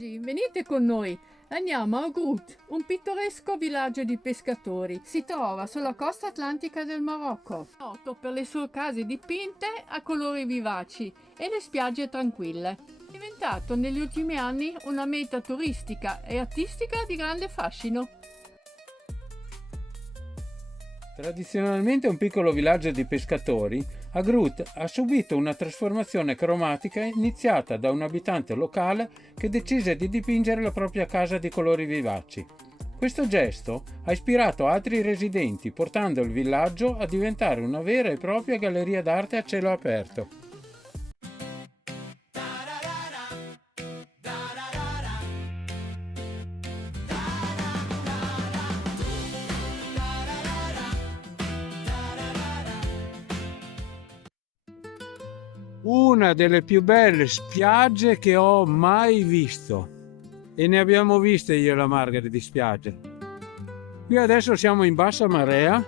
Venite con noi, andiamo a Groot, un pittoresco villaggio di pescatori. Si trova sulla costa atlantica del Marocco, noto per le sue case dipinte a colori vivaci e le spiagge tranquille. È diventato negli ultimi anni una meta turistica e artistica di grande fascino. Tradizionalmente un piccolo villaggio di pescatori, Agrut ha subito una trasformazione cromatica iniziata da un abitante locale che decise di dipingere la propria casa di colori vivaci. Questo gesto ha ispirato altri residenti, portando il villaggio a diventare una vera e propria galleria d'arte a cielo aperto. Una delle più belle spiagge che ho mai visto, e ne abbiamo viste io e la Margherita di spiagge. Qui adesso siamo in bassa marea.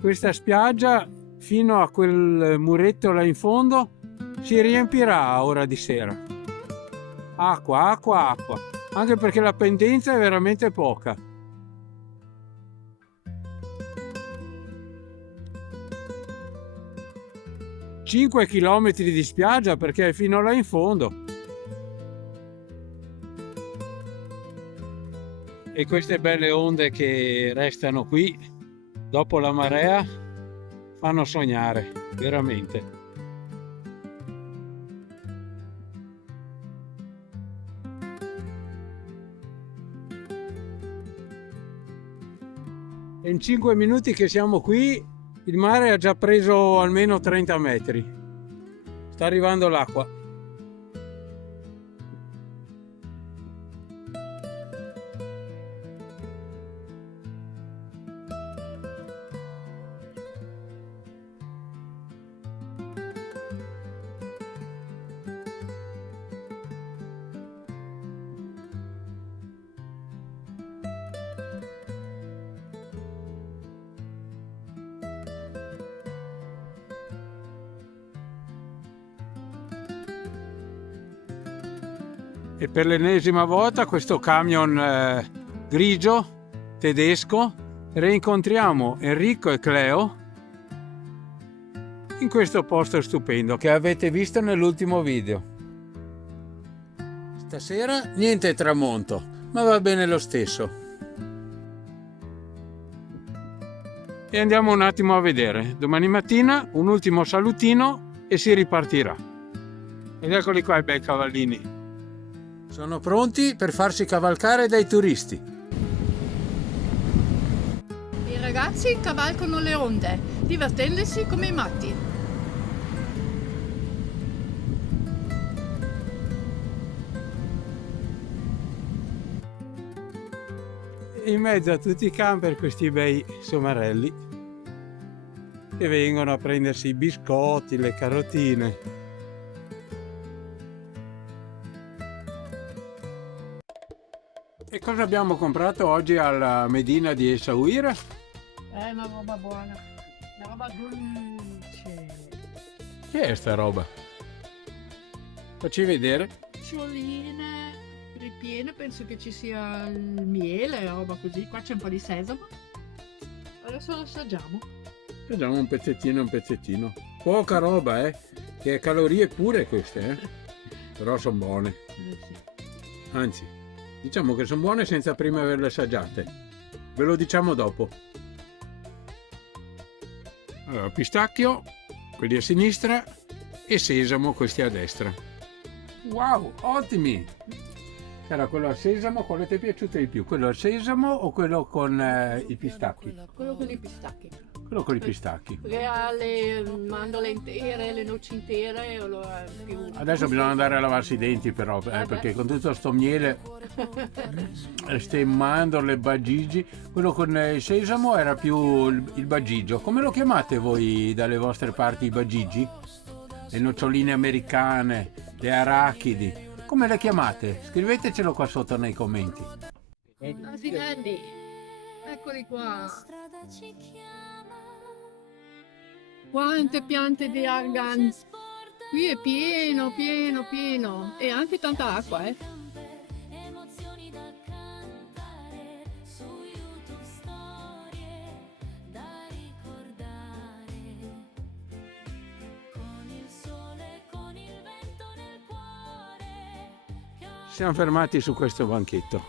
Questa spiaggia fino a quel muretto là in fondo si riempirà a ora di sera. Acqua, acqua, acqua, anche perché la pendenza è veramente poca. 5 chilometri di spiaggia perché è fino là in fondo. E queste belle onde che restano qui dopo la marea fanno sognare, veramente. E in 5 minuti che siamo qui il mare ha già preso almeno 30 metri. Sta arrivando l'acqua. E per l'ennesima volta questo camion grigio tedesco reincontriamo Enrico e Cleo in questo posto stupendo che avete visto nell'ultimo video. Stasera niente tramonto, ma va bene lo stesso. E andiamo un attimo a vedere. Domani mattina un ultimo salutino e si ripartirà. Ed eccoli qua i bei cavallini. Sono pronti per farsi cavalcare dai turisti. I ragazzi cavalcano le onde, divertendosi come i matti. In mezzo a tutti i camper questi bei somarelli che vengono a prendersi i biscotti, le carotine. E cosa abbiamo comprato oggi alla Medina di Essaouira? È una roba buona, una roba dolce. Che è sta roba? Facci vedere. Cioline ripiene, penso che ci sia il miele, roba così. Qua c'è un po' di sesamo. Adesso lo assaggiamo. Vediamo un pezzettino, un pezzettino. Poca roba, che calorie pure queste, Però sono buone. Sì. Anzi, diciamo che sono buone senza prima averle assaggiate. Ve lo diciamo dopo. Allora, pistacchio, quelli a sinistra, e sesamo, questi a destra. Wow, ottimi! Era quello al sesamo, quale ti è piaciuto di più? Quello al sesamo o quello con i pistacchi? Quello con i pistacchi. Quello con i pistacchi. Perché ha le mandorle intere, le noci intere, allora più... Adesso bisogna andare a lavarsi i denti però, perché con tutto sto miele, ste mandorle, bagigi, quello con il sesamo era più il bagigio. Come lo chiamate voi dalle vostre parti i bagigi? Le noccioline americane, le arachidi, come le chiamate? Scrivetecelo qua sotto nei commenti. Asinelli, eccoli qua. Quante piante di argan. Qui è pieno, pieno, pieno. E anche tanta acqua, Siamo fermati su questo banchetto.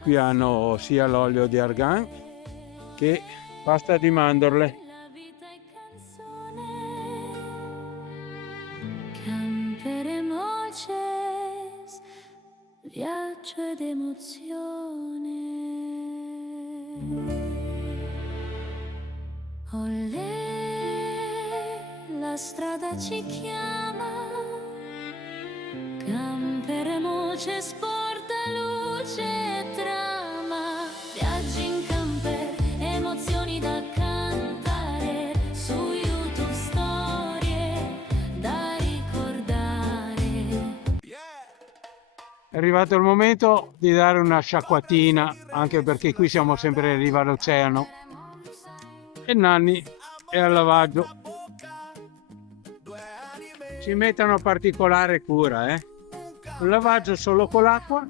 Qui hanno sia l'olio di argan che pasta di mandorle. Viaggio ed emozione. Olè, la strada ci chiama. Camperemo, c'è sporta luce e trama. Viaggi in camper, emozioni da cantare. Su YouTube storie da ricordare. È arrivato il momento di dare una sciacquatina, anche perché qui siamo sempre in riva all'oceano. E Nanni è al lavaggio. Ci mettono particolare cura, un lavaggio solo con l'acqua,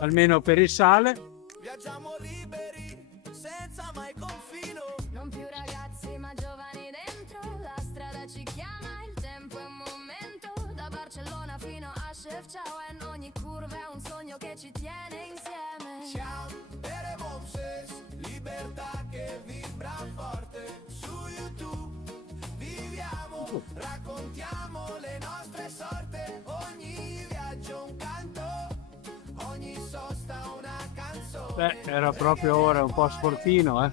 almeno per il sale. Viaggiamo liberi, senza mai confino. Non più ragazzi ma giovani dentro. La strada ci chiama, il tempo è un momento. Da Barcellona fino a Chefchaouen. Ogni curva è un sogno che ci tiene insieme. Ciao, eremo obsessi, libertà che vibra forte. Su YouTube viviamo, raccontiamo le nostre sorte. Ogni viaggio un canto, ogni sosta una canzone. Beh, era proprio ora un po' sportino,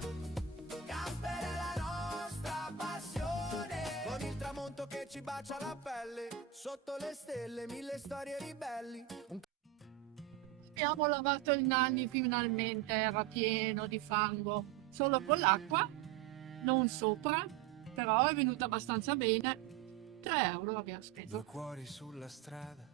Camper è la nostra passione. Con il tramonto che ci bacia la pelle. Sotto le stelle, mille storie ribelli. Abbiamo lavato il Nanni finalmente, era pieno di fango, solo con l'acqua, non sopra, però è venuta abbastanza bene. 3 euro abbiamo Due speso. cuori sulla strada,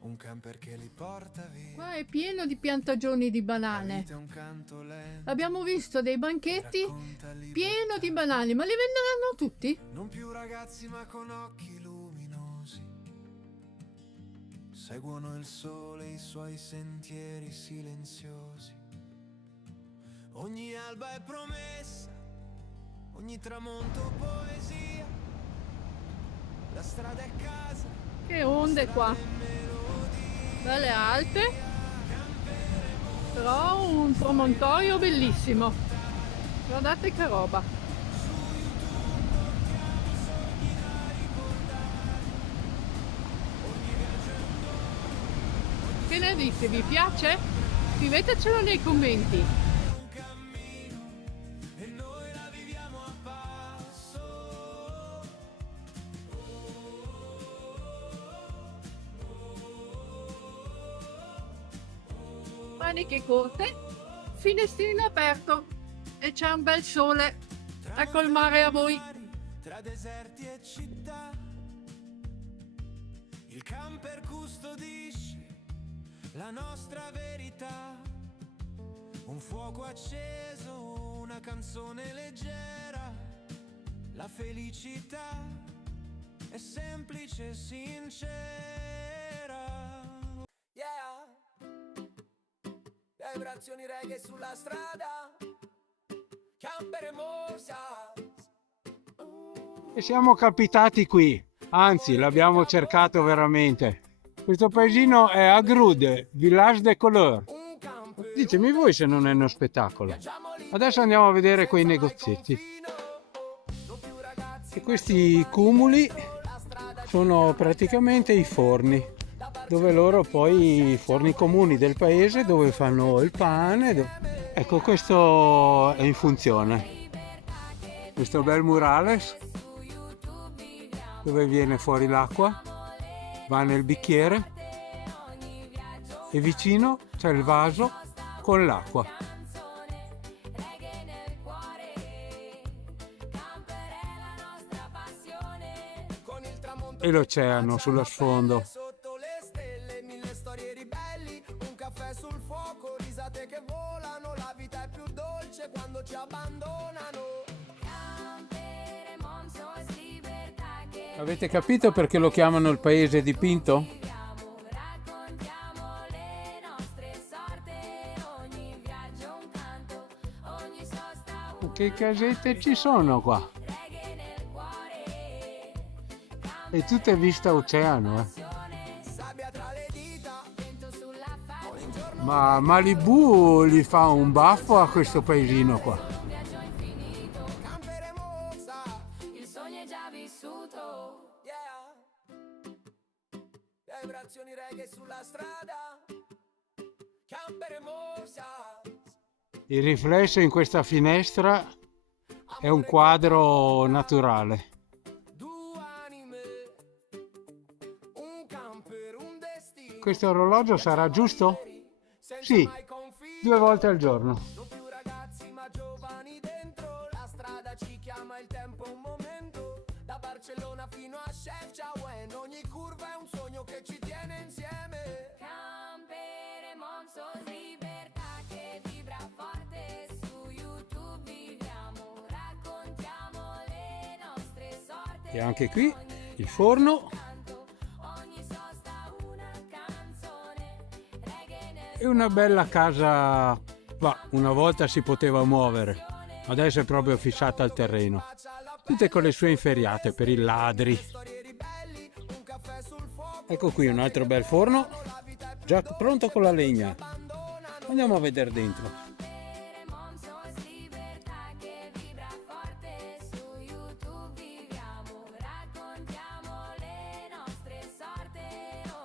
un camper che li porta via. Qua è pieno di piantagioni di La banane. vita è un canto lento, Abbiamo visto dei banchetti racconta libertà. pieno di banane, ma li venderanno tutti? Non più ragazzi ma con occhi luminosi. Seguono il sole e i suoi sentieri silenziosi. Ogni alba è promessa, ogni tramonto poesia. La strada è casa, Che onde qua, belle alte, però un promontorio bellissimo. Guardate che roba. Che ne dite, vi piace? Scrivetecelo nei commenti. un cammino e noi la viviamo a passo. Maniche corte, finestrino aperto e c'è un bel sole. Ecco il mare a voi. Tra deserti e città, il camper custodisce la nostra verità. Un fuoco acceso, una canzone leggera. La felicità è semplice e sincera. Yeah. Vibrazioni reggae sulla strada. Camper e morsa. E siamo capitati qui, anzi l'abbiamo cercato veramente. Questo paesino è Agrud, Village des Couleurs. Un camper. Ditemi voi se non è uno spettacolo. Adesso andiamo a vedere quei negozietti. E questi cumuli sono praticamente i forni, dove loro poi, i forni comuni del paese, dove fanno il pane. Ecco, questo è in funzione. Questo bel murales, dove viene fuori l'acqua, va nel bicchiere e vicino c'è il vaso con l'acqua. E l'oceano sullo sfondo. Sotto le stelle, mille storie ribelli. Un caffè sul fuoco, risate che volano. La vita è più dolce quando ci abbandonano. Avete capito perché lo chiamano il paese dipinto? Che casette ci sono qua? E tutte vista oceano, Sabbia tra Ma Malibu gli fa un baffo a questo paesino qua. Un viaggio infinito, camperemo, sa, il sogno è già vissuto. Yeah. Vibrazioni reggae sulla strada. Camperemo, sa. Il riflesso in questa finestra è un quadro naturale. Due anime. Un camper, un destino. Questo orologio sarà giusto? Senza Sì, mai confini. 2 volte al giorno. Non più ragazzi ma giovani dentro. La strada ci chiama, il tempo è un momento. Da Barcellona fino a Chefchaouen. Ogni curva è un sogno che ci tiene insieme. Camperemo, sos libertà che vibra forte. Su YouTube viviamo, raccontiamo le nostre sorti. E anche qui il forno Ogni sosta una canzone. Reggae nel e una bella casa. Va, una volta si poteva muovere, adesso è proprio fissata al terreno. Tutte con le sue inferriate per i ladri. Ecco qui un altro bel forno, già pronto con la legna. Andiamo a vedere dentro. sos libertà che vibra forte. Su YouTube viviamo, raccontiamo le nostre sorti.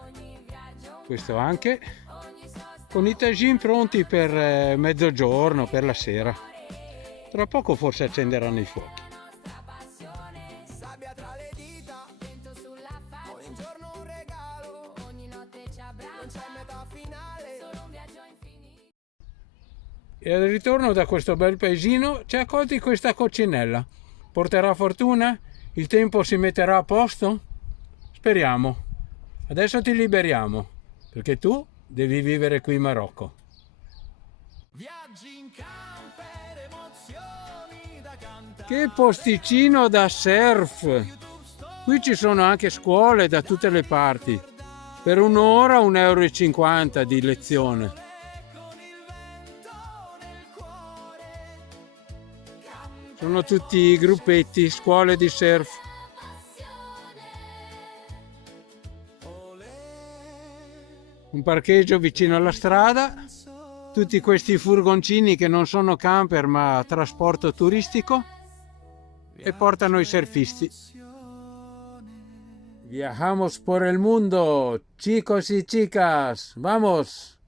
Ogni viaggio, Questo anche, ogni sosta. con i tagine pronti per mezzogiorno, per la sera. Tra poco forse accenderanno i fuochi. Nostra passione, Sabbia tra le dita. vento sulla faccia. Ogni giorno un regalo. Ogni notte ci Non abbraccia. c'è metà finale. Solo un viaggio infinito. E al ritorno da questo bel paesino ci ha accolti questa coccinella. Porterà fortuna? Il tempo si metterà a posto? Speriamo. Adesso ti liberiamo, perché tu devi vivere qui in Marocco. Viaggi in camper, emozioni da cantare. Che posticino da surf! Qui ci sono anche scuole da tutte le parti. Per un'ora 1,50 euro di lezione. Con il vento nel cuore. Sono tutti gruppetti, scuole di surf. Un parcheggio vicino alla strada. Tutti questi furgoncini che non sono camper ma trasporto turistico e portano i surfisti. Viajamos por el mundo, chicos y chicas, vamos!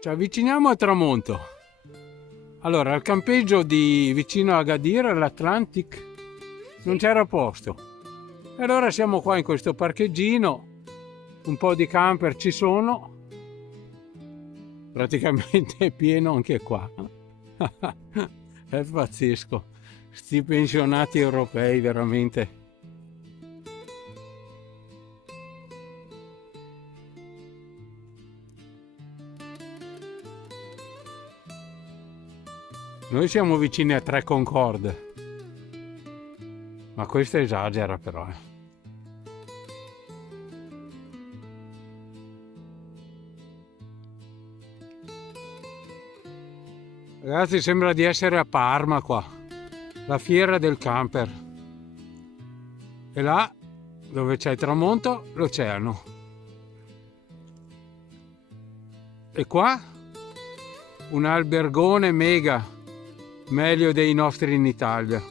Ci avviciniamo al tramonto. Allora, al campeggio di vicino a Agadir, all'Atlantic, non c'era posto. E allora siamo qua in questo parcheggino, un po' di camper ci sono, praticamente è pieno anche qua. È pazzesco, sti pensionati europei veramente. Noi siamo vicini a 3 Concorde, ma questo esagera però. Ragazzi, sembra di essere a Parma qua, la fiera del camper. E là, dove c'è il tramonto, l'oceano. E qua, un albergone mega. Meglio dei nostri in Italia.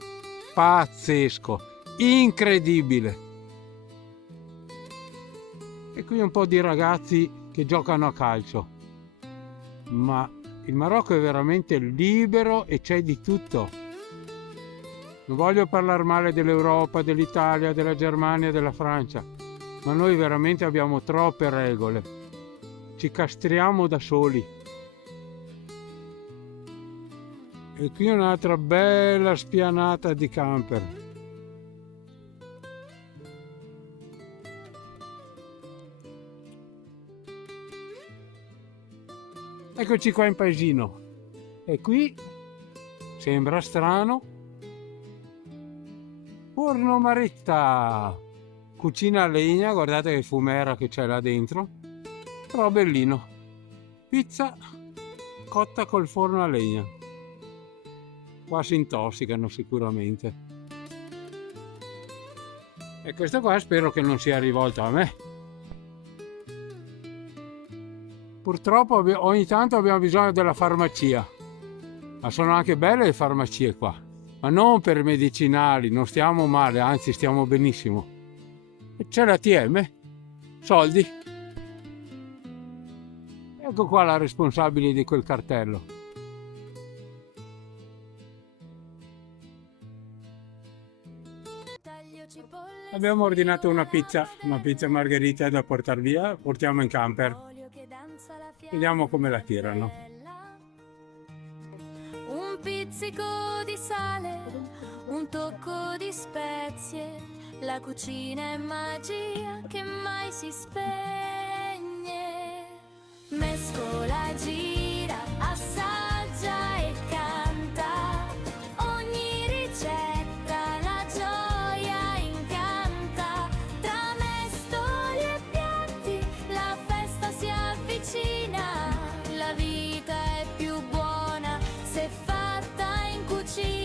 Pazzesco, incredibile. E qui un po' di ragazzi che giocano a calcio. Ma il Marocco è veramente libero e c'è di tutto. Non voglio parlare male dell'Europa, dell'Italia, della Germania, della Francia, ma noi veramente abbiamo troppe regole. Ci castriamo da soli. E qui un'altra bella spianata di camper. Eccoci qua in paesino. E qui sembra strano. Forno Maretta. Cucina a legna, guardate che fumera che c'è là dentro. Però bellino. Pizza cotta col forno a legna. Qua si intossicano sicuramente. E questo qua spero che non sia rivolto a me. Purtroppo ogni tanto abbiamo bisogno della farmacia, ma sono anche belle le farmacie qua, ma non per medicinali, non stiamo male, anzi stiamo benissimo. E c'è l'ATM, soldi. Ecco qua la responsabile di quel cartello. Abbiamo ordinato una pizza margherita da portare via, portiamo in camper. Vediamo come la tirano. Un pizzico di sale, un tocco di spezie, la cucina è magia che mai si spegne. Mescola, gira, assaggia e canta, ogni ricetta la gioia incanta. Tra mestoli e piatti la festa si avvicina, la vita è più buona se fatta in cucina.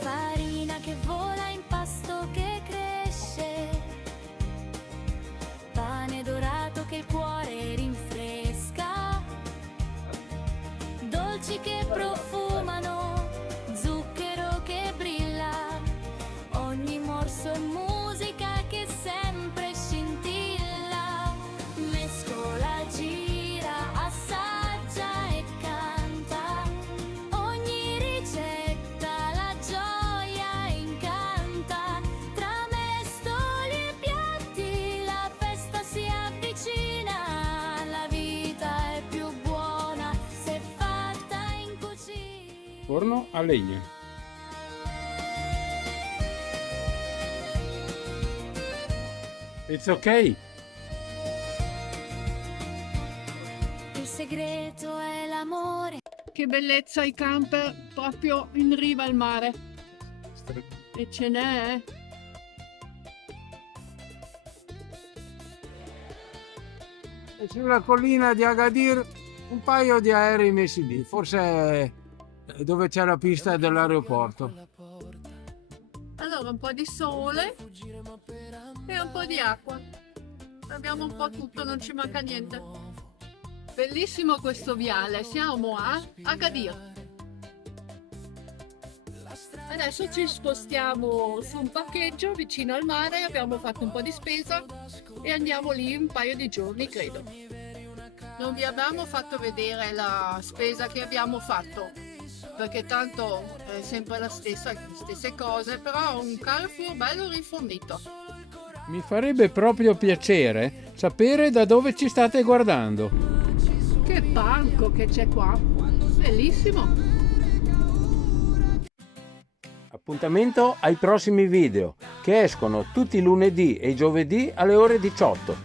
Farina che vola, impasto che cresce, pane dorato che il cuore rinfresca, dolci che profumano, zucchero che brilla, ogni morso è musica che sempre scintilla. Mescola, gira, assaggia e canta, ogni ricetta la gioia incanta. Tra mestoli e piatti la festa si avvicina, la vita è più buona se fatta in cucina. Forno a legna. It's okay. Il segreto è l'amore. Che bellezza i camper proprio in riva al mare. E ce n'è, E sulla collina di Agadir un paio di aerei messi lì, forse è dove c'è la pista dell'aeroporto. Allora un po' di sole e un po' di acqua. Abbiamo un po' tutto, non ci manca niente. Bellissimo questo viale, siamo a Agadir. Adesso ci spostiamo su un parcheggio vicino al mare, abbiamo fatto un po' di spesa e andiamo lì un paio di giorni, credo. Non vi abbiamo fatto vedere la spesa che abbiamo fatto, perché tanto è sempre la stessa, le stesse cose, però un Carrefour bello rifornito. Mi farebbe proprio piacere sapere da dove ci state guardando. Che banco che c'è qua, bellissimo! Appuntamento ai prossimi video che escono tutti i lunedì e i giovedì alle ore 18.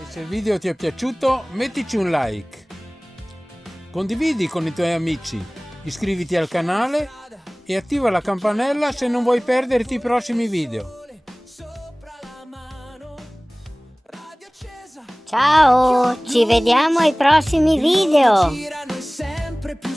E se il video ti è piaciuto mettici un like, condividi con i tuoi amici, iscriviti al canale e attiva la campanella se non vuoi perderti i prossimi video. Ciao, ci vediamo ai prossimi video. Girano sempre più